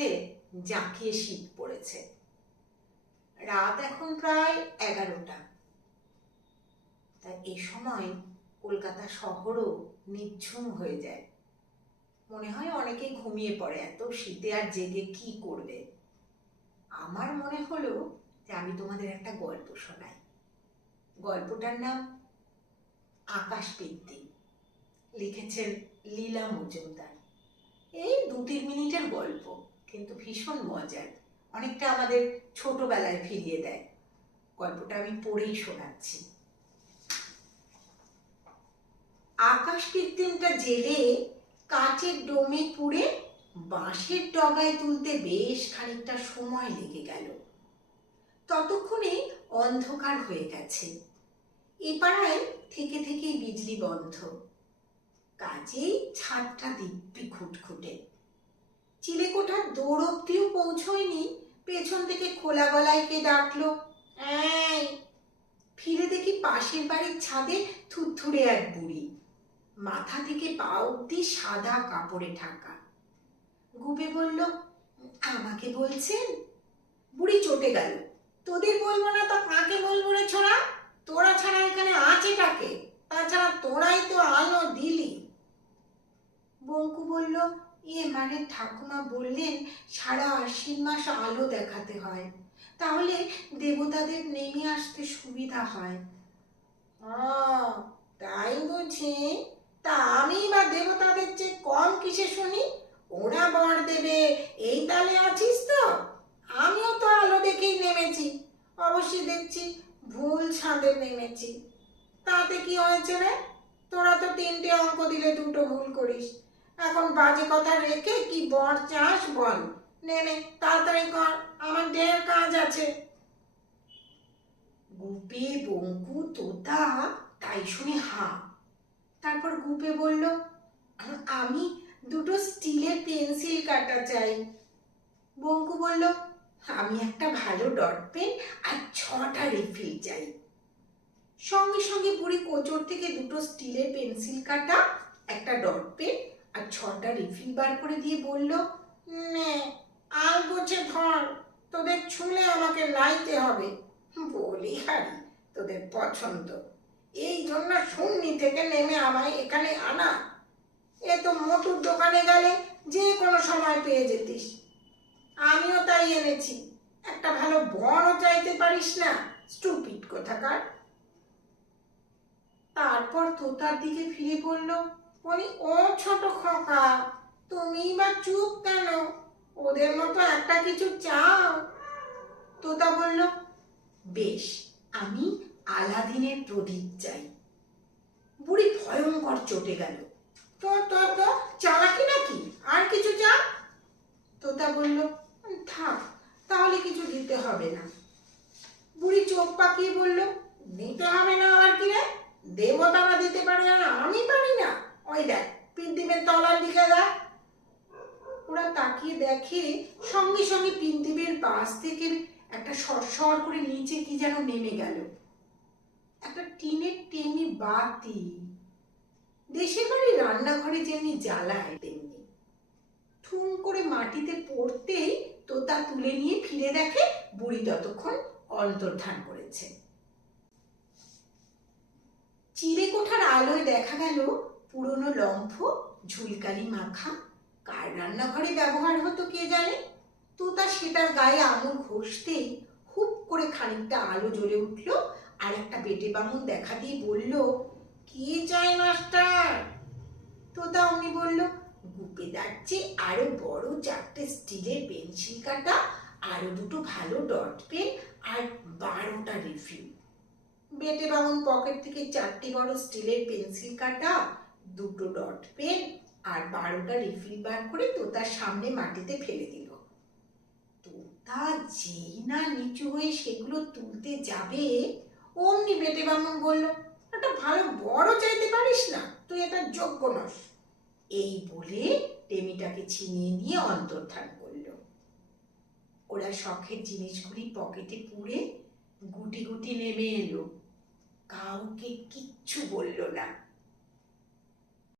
ধরে জাঁকিয়ে শীত পড়েছে। রাত এখন প্রায় এগারোটা। তা এ সময় কলকাতা শহরও নিঝুম হয়ে যায়। মনে হয় অনেকেই ঘুমিয়ে পড়ে, এত শীতে আর জেগে কি করবে? আমার মনে হলো যে আমি তোমাদের একটা গল্প শোনাই। গল্পটার নাম আকাশ পিত্তি লিখেছেন লীলা মজুমদার। এই দু তিন মিনিটের গল্প। কিন্তু ভীষণ মজার। অনেকটা আমাদের ছোটবেলায় ফিরিয়ে দেয়। গল্পটা আমি পড়েই শোনাচ্ছি। আকাশ কৃত্রিমটা জেলে কাঠের ডোমে পুড়ে বাঁশের ডগায় তুলতে বেশ খানিকটা সময় লেগে গেল। ততক্ষণে অন্ধকার হয়ে গেছে। এ পাড়ায় থেকে থেকেই বিজলি বন্ধ। কাজেই ছাদটা দিব্যি খুটখুটে। চিলেকোঠার দৌড় অব্দিও পৌঁছয়নি। পেছন থেকে খোলা গলায় কে ডাকলো ফিরে দেখি পাশের বাড়ির ছাদে থুরথুরে এক বুড়ি। মাথা থেকে পা অব্দি সাদা কাপড়ে ঢাকা। গুপে বলল, আমাকে বলছেন? বুড়ি চটে গেল, তোদের বলব না তো কাকে বলব রে ছোড়া? তোরা ছাড়া এখানে আছেটাকে তাছাড়া তোরাই তো আলো দিলি। বঙ্কু বলল এ মানে ঠাকুমা বললেন, সারা আশ্বিন মাস আলো দেখাতে হয়। তাহলে দেবতাদের নেমে আসতে সুবিধা হয়। তাই বুঝি তা আমি বা দেবতাদের চেয়ে কম কিসে শুনি? ওরা বর দেবে, এই তালে আছিস তো? আমিও তো আলো দেখেই নেমেছি। অবশ্যই দেখছি, ভুল ছাদে নেমেছি। তাতে কি হয়েছে রে? তোরা তো তিনটে অঙ্ক দিলে দুটো ভুল করিস। এখন বাজে কথা রেখে কি বর চাস বল? নে নে, তাড়াতাড়ি কর, আমার ঢের কাজ আছে। গুপে বঙ্কু তোতা, তাই শুনে হা। তারপর গুপে বলল আমি দুটো স্টিলের পেন্সিল কাটা চাই। বঙ্কু বলল, আমি একটা ভালো ডট পেন আর ছটা রিফিল চাই। সঙ্গে সঙ্গে বুড়ি কোচর থেকে দুটো স্টিলের পেন্সিল কাটা, একটা ডট পেন আর ছটা রিফিল বার করে দিয়ে বলল, নে আল গোছে ধর, তোদের ছুঁলে আমাকে লাইতে হবে। বলি হারি, তোদের পছন্দ। এই জন্য শূন্যি থেকে নেমে আমায় এখানে আনা। এ তো মোটুর দোকানে গেলে যে কোনো সময় পেয়ে যেতিস। আমিও তাই এনেছি। একটা ভালো বড় চাইতে পারিস না, স্টুপিড কোথাকার। তারপর তোতার দিকে ফিরে পড়ল বলি, ও ছোট খোকা তুমি বা চুপ কেন? ওদের মতো একটা কিছু চাও? তোতা বলল, বেশ, আমি আলাদিনের প্রদীপ চাই। বুড়ি ভয়ঙ্কর চটে গেল, তো তো তো, চালাকি নাকি? আর কিছু চা তোতা বলল, থাক, তাহলে কিছু দিতে হবে না। বুড়ি চোখ পাকিয়ে বলল, দিতে হবে না আবার কি রে? দেবতারা দিতে পারে আর আমি পারি না। ওই দেখ পিন্দিমের তলার দিকে দেখ ওরা তাকিয়ে দেখে সঙ্গে সঙ্গে পিন্দিমের পাশ থেকে একটা সরসর করে নিচে কি যেন নেমে গেল। একটা টিনের টেমি বাতি। দেশের বাড়ি রান্নাঘরে যেমনি জ্বালায়, তেমনি। ঠুম করে মাটিতে পড়তেই তোতা তুলে নিয়ে ফিরে দেখে বুড়ি ততক্ষণ অন্তর্ধান করেছে। চিড়ে কোঠার আলোয় দেখা গেল পুরনো লম্ফ, ঝুলকালি মাখা, কার রান্নাঘরে ব্যবহার হতো কে জানে? তোতা সেটার গায়ে আঙুল ঘষতেই হুপ করে খানিকটা আলো জ্বলে উঠল, আর একটা বেটে বামুন দেখা দিয়ে বলল, কি চাই মাস্টার? তোতা অমনি বলল গুপে যাচ্ছে আরও বড় চারটে স্টিলের পেন্সিল কাটা, আরও দুটো ভালো ডট পেন, আর বারোটা রিফিল বেটে বামুন পকেট থেকে চারটি বড় স্টিলের পেন্সিল কাটা দুটো ডট পেন আর বারোটা রিফিল বার করে তোতার সামনে মাটিতে ফেলে দিল। তোতা যেই না নিচু হয়ে সেগুলো তুলতে যাবে, অমনি বেটে বামুন বলল, একটা ভালো বড় চাইতে পারিস না, তুই এটা যোগ্য নস। এই বলে টেমিটাকে ছিনিয়ে নিয়ে অন্তর্ধান করল। ওরা শখের জিনিসগুলি পকেটে পুড়ে গুটি গুটি নেমে এলো। কাউকে কিচ্ছু বলল না।